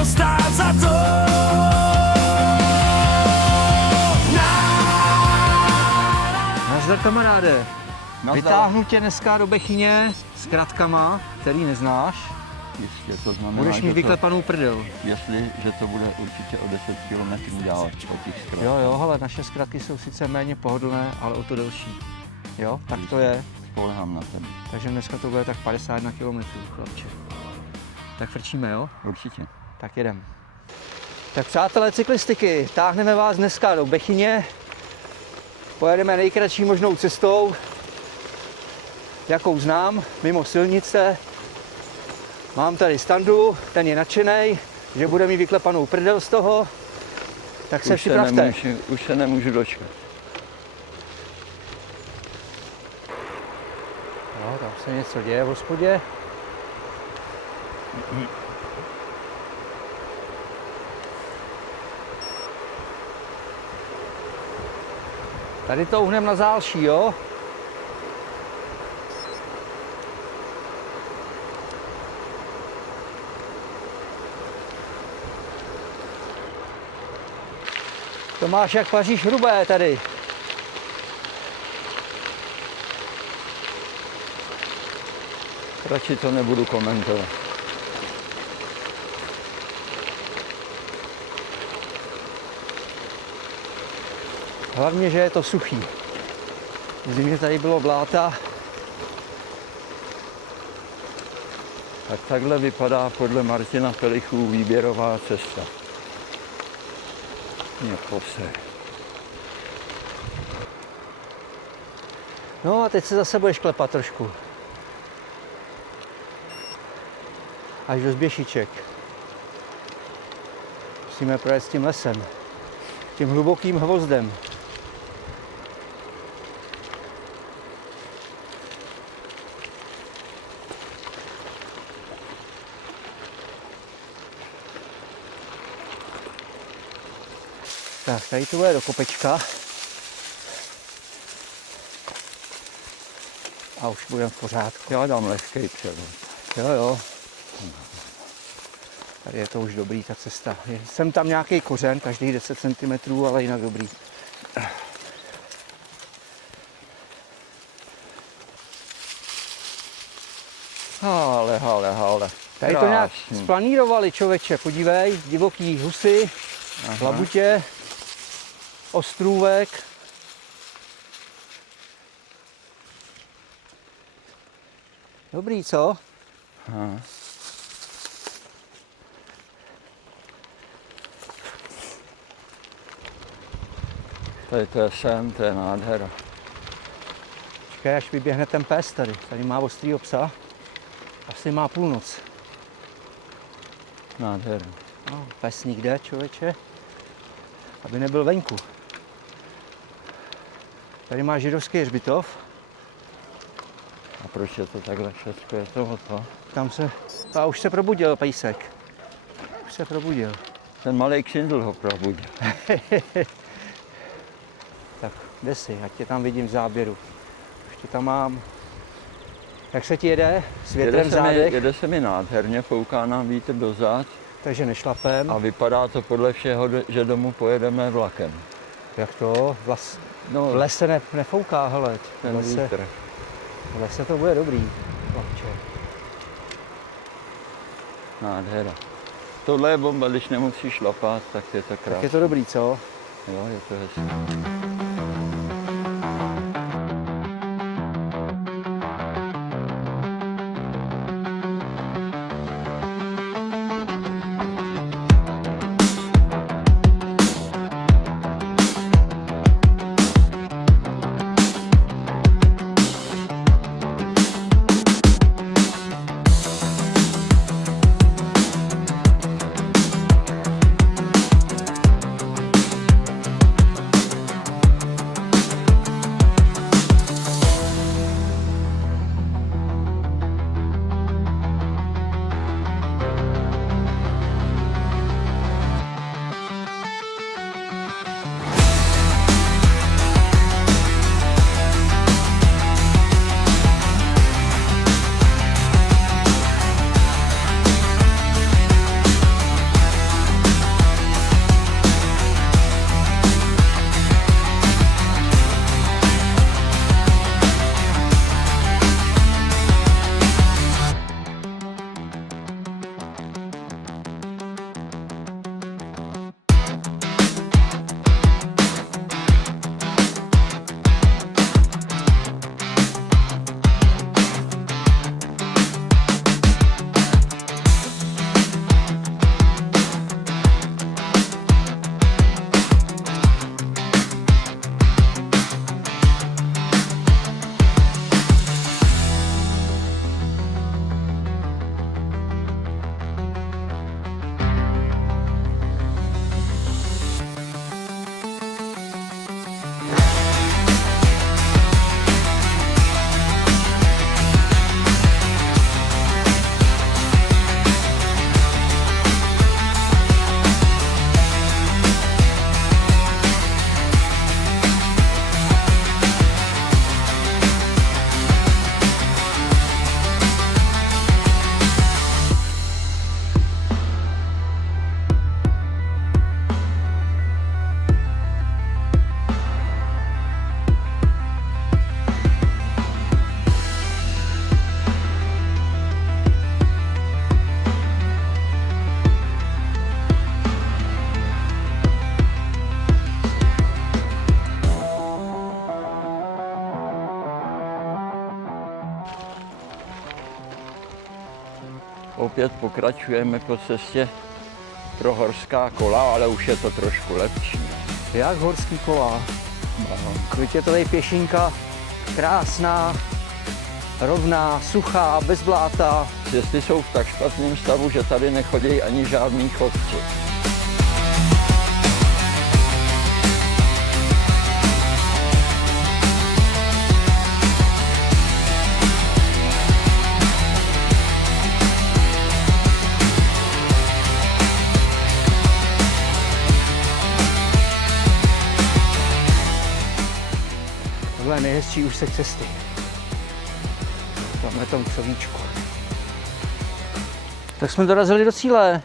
to stát za to. Nazdar, kamaráde. Vytáhnu tě dneska do Bechyně s kratkama, který neznáš. Jistě, to znamená, Budeš mít vyklepanou prdel. Že to bude určitě o 10 km dál od těch zkratek. Jo, hele, naše zkratky jsou sice méně pohodlné, ale o to delší. Jo, tak to je. Spolehám na tebe. Takže dneska to bude tak 51 km, chlapče. Tak frčíme, jo? Určitě. Tak jedem. Tak přátelé cyklistiky, táhneme vás dneska do Bechyně. Pojedeme nejkratší možnou cestou, jakou znám, mimo silnice. Mám tady Standu, ten je nadšenej, že bude mít vyklepanou prdel z toho. Tak se připravte. Už se nemůžu dočkat. No, tam se něco děje v hospodě. Tady to uhnem na Zálší, jo? Tomáš, jak paříš hrubé tady. Radši to nebudu komentovat. Hlavně, že je to suchý. V zimě tady bylo bláta. Tak takhle vypadá podle Martina Pelichů výběrová cesta. Pose. No a teď se zase budeš klepat trošku. Až do Zběšiček. Musíme projet s tím lesem. Tím hlubokým hvozdem. Tak, tady to bude do kopečka. A už budeme v pořádku. Já dám lehkej převod. Jo. Tady je to už dobrý, ta cesta. Jsem tam nějaký kořen, každých 10 cm, ale jinak dobrý. Hale. Tady to nějak splanírovali, člověče, podívej, divoký husy, labutě, ostrůvek. Dobrý, co? Aha. To je sen, to je nádhera. Čekaj, až vyběhne ten pes tady. Tady má ostrýho psa. Asi má půlnoc. Nádhera. No, pes nikde, člověče. Aby nebyl venku. Tady má židovský hřbitov. A proč je to takhle všechno? Je to o to? Tam se... A už se probudil pejsek. Už se probudil. Ten malý kšindl ho probudil. Tak, jde si, ať tě tam vidím v záběru. Už tě tam mám. Jak se ti jede? S větrem v zádech? Jede se mi nádherně, fouká nám vítr do zád. Takže nešlapem. A vypadá to podle všeho, že domů pojedeme vlakem. Jak to? V lese nefouká, hele. Ten vítr. V lese to bude dobrý. Nádhera. Tohle je bomba, když nemusíš šlapat, tak je to krásné. Tak je to dobrý, co? Jo, je to hezké. opět pokračujeme po cestě pro horská kola, ale už je to trošku lepší. Jak horský kola. Když je to tady pěšinka krásná, rovná, suchá, bez bláta. Cesty jsou v tak špatném stavu, že tady nechodí ani žádný chodci. Tohle je nejhezčí úsek cesty. Tam je tom křovíčku. Tak jsme dorazili do cíle.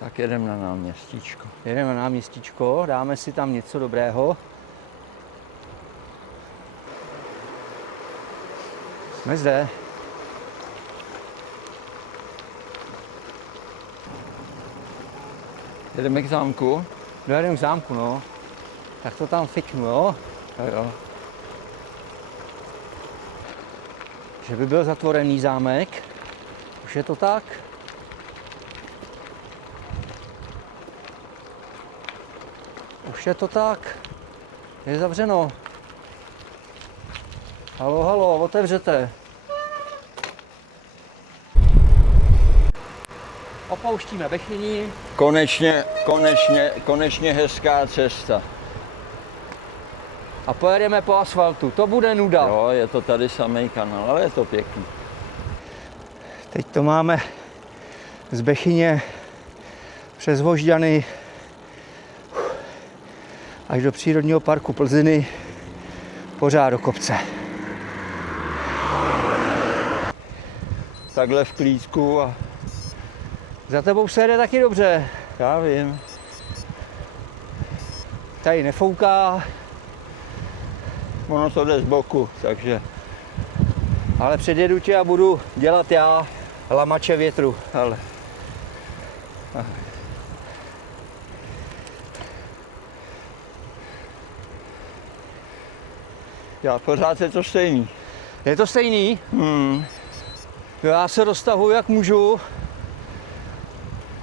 Tak jedeme na náměstíčko. Jedeme na náměstíčko, dáme si tam něco dobrého. Jsme zde. Jedeme k zámku? Dojedeme k zámku, no. Tak to tam fiknu, jo? Jo. Že by byl zatvorený zámek. Už je to tak? Už je to tak. Je zavřeno. Halo, halo, otevřete. Opouštíme Bechyni. Konečně hezká cesta. A pojedeme po asfaltu. To bude nuda. Jo, je to tady samý kanál, ale je to pěkný. Teď to máme z Bechyně přes Vožďany až do přírodního parku Plziny, pořád do kopce. Takhle v klídku a Za tebou se jede taky dobře. já vím. Tady nefouká, Ono to jde z boku, takže ale předjedu tě a budu dělat já lamače větru. ale já pořád je to stejný. Je to stejný? Já se roztahuji jak můžu.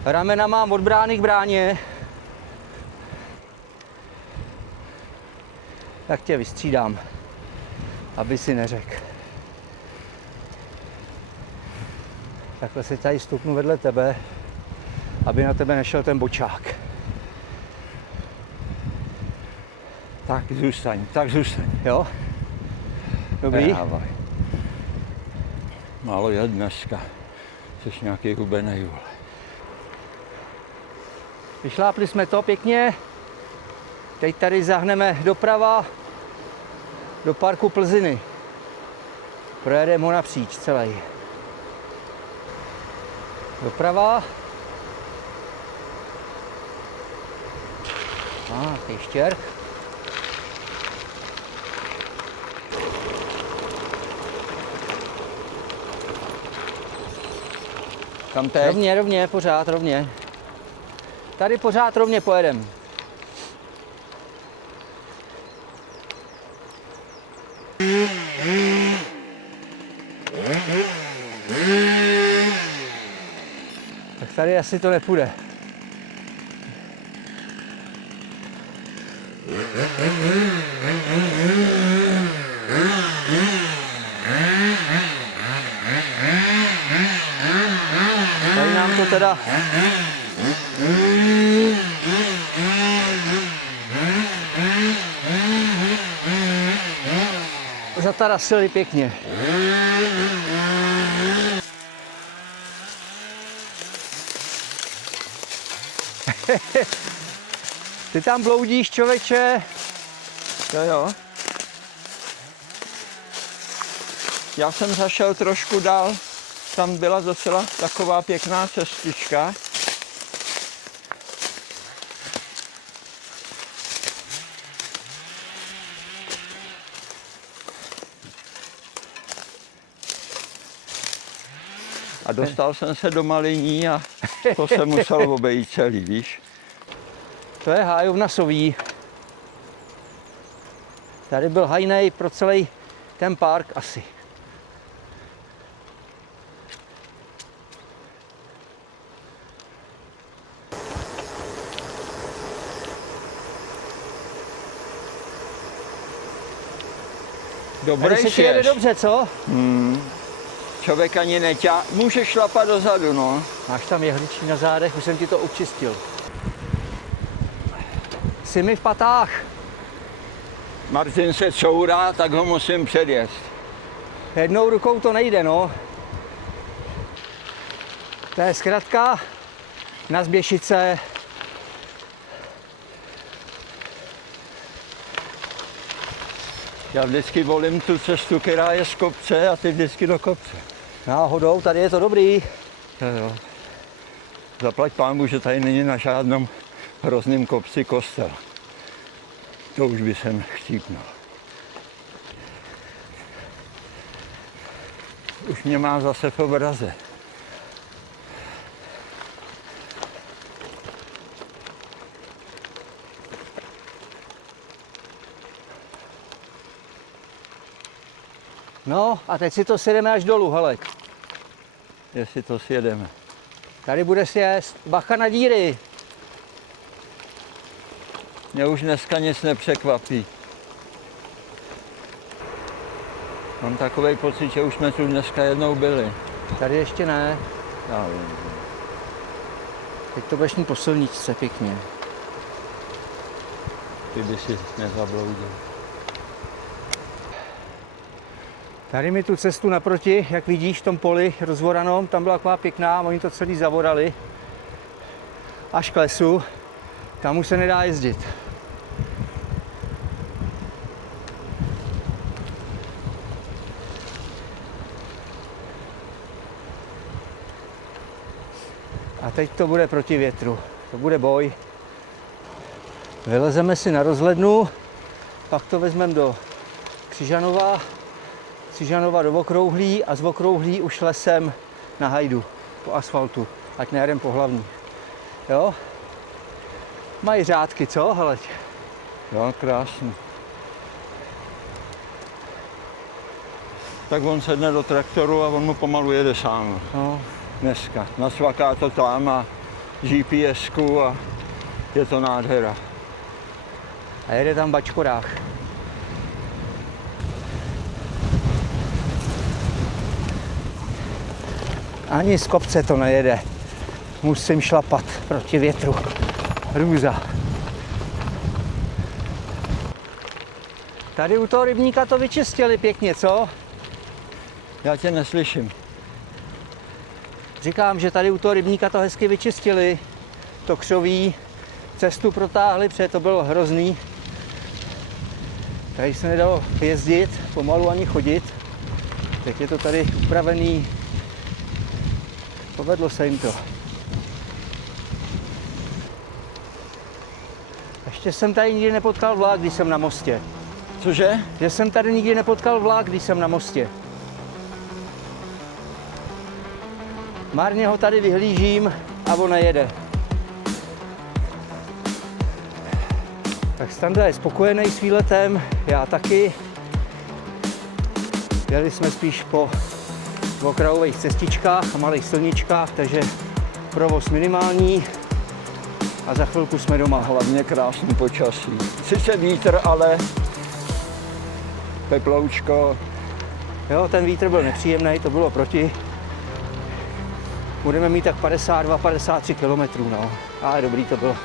Ramena mám od brány k bráně. Tak tě vystřídám, aby si neřekl. Takhle si tady stupnu vedle tebe, aby na tebe nešel ten bočák. Tak zůstaň. Jo? Dobrý? Nedávaj. Málo je dneska. Jsi nějaký hubenej, vole. Vyšlápli jsme to pěkně. Teď tady zahneme doprava do parku Plziny. Projedeme ho napříč celý. Doprava. Takový štěrk. Kam teď? Rovně, pořád rovně. Tady pořád rovně pojedem. Tak tady asi to nepůjde. Tady nám to teda zatarasili pěkně. Ty tam bloudíš, člověče. Jo. Já jsem zašel trošku dál, tam byla docela taková pěkná cestička. A dostal jsem se do Maliní a to jsem musel obejít celý, víš. To je hájovna soví. Tady byl hajnej pro celý ten park asi. Dobrý Tady se ti jede šest. dobře, co? Člověk ani neťá. Může šlapat dozadu, no. Máš tam jehličí na zádech, už jsem ti to občistil. Jsi mi v patách. Martin se courá, tak ho musím předjet. Jednou rukou to nejde, no. To je zkratka na Zběšice. Já vždycky volím tu cestu, která je z kopce a ty vždycky do kopce. Náhodou, tady je to dobrý. Jo. Zaplať pánbu, že tady není na žádnom hrozným kopci kostel. To už by jsem chcípnul. Už mě má zase v obraze. No a teď si to sjedeme až dolů, Halek. Jestli to sjedeme. Tady bude sjezd. Bacha na díry. Mě už dneska nic nepřekvapí. Mám takový pocit, že už jsme tu dneska jednou byli. Tady ještě ne. Já vím. Teď to budeš mít po silničce pěkně. Ty by si nezabloudil. Tady mi tu cestu naproti, jak vidíš v tom poli rozvoranom, tam byla taková pěkná, oni to celý zavorali až k lesu. Tam už se nedá jezdit. A teď to bude proti větru, to bude boj. Vylezeme si na rozhlednu, pak to vezmeme do Křižanova do Okrouhlí a z Okrouhlí už lesem na Hajdu po asfaltu, ať nejedem po hlavní. Jo? Mají řádky, co? Hele. Jo, krásný. Tak on sedne do traktoru a on mu pomalu jede sám. No. Dneska. Nasvaká to tam a GPS-ku a je to nádhera. A jede tam bačkorách. Ani z kopce to nejede. Musím šlapat proti větru. Hrůza. Tady u toho rybníka to vyčistili pěkně, co? Já tě neslyším. Říkám, že tady u toho rybníka to hezky vyčistili. To křoví, cestu protáhli, protože to bylo hrozný. Tady se nedalo jezdit, pomalu ani chodit. Teď je to tady upravený. Povedlo se jim to. Ještě jsem tady nikdy nepotkal vlak, když jsem na mostě. Cože? Že jsem tady nikdy nepotkal vlak, když jsem na mostě. Marně ho tady vyhlížím a on nejede. Tak Standa je spokojený s výletem, já taky. Jeli jsme spíš po okrajových cestičkách a malých silničkách, takže provoz minimální a za chvilku jsme doma. Hlavně krásný počasí. Sice vítr, ale teploučko. Jo, ten vítr byl nepříjemný, to bylo proti. Budeme mít tak 52-53 km, no. Ale dobrý to bylo.